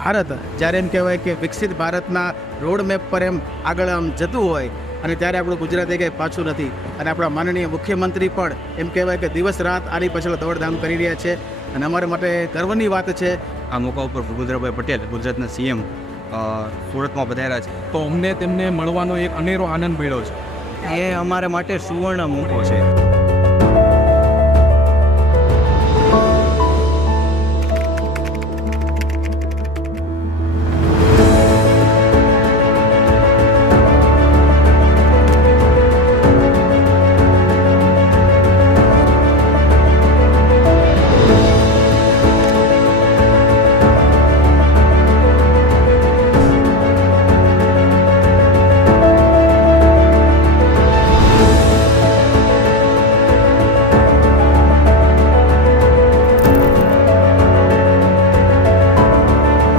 ભારત જ્યારે એમ કહેવાય કે વિકસિત ભારતના રોડ મેપ પર એમ આગળ આમ જતું હોય અને ત્યારે આપણું ગુજરાત એ કંઈ પાછું નથી અને આપણા માનનીય મુખ્યમંત્રી પણ એમ કહેવાય કે દિવસ રાત આની પાછળ દોડધામ કરી રહ્યા છે અને અમારા માટે ગર્વની વાત છે. આ મોકા ઉપર ભૂપેન્દ્રભાઈ પટેલ ગુજરાતના સીએમ સુરતમાં પધાર્યા છે. તો અમને તેમને મળવાનો એક અનેરો આનંદ મળ્યો છે. એ અમારા માટે સુવર્ણ મોકો છે.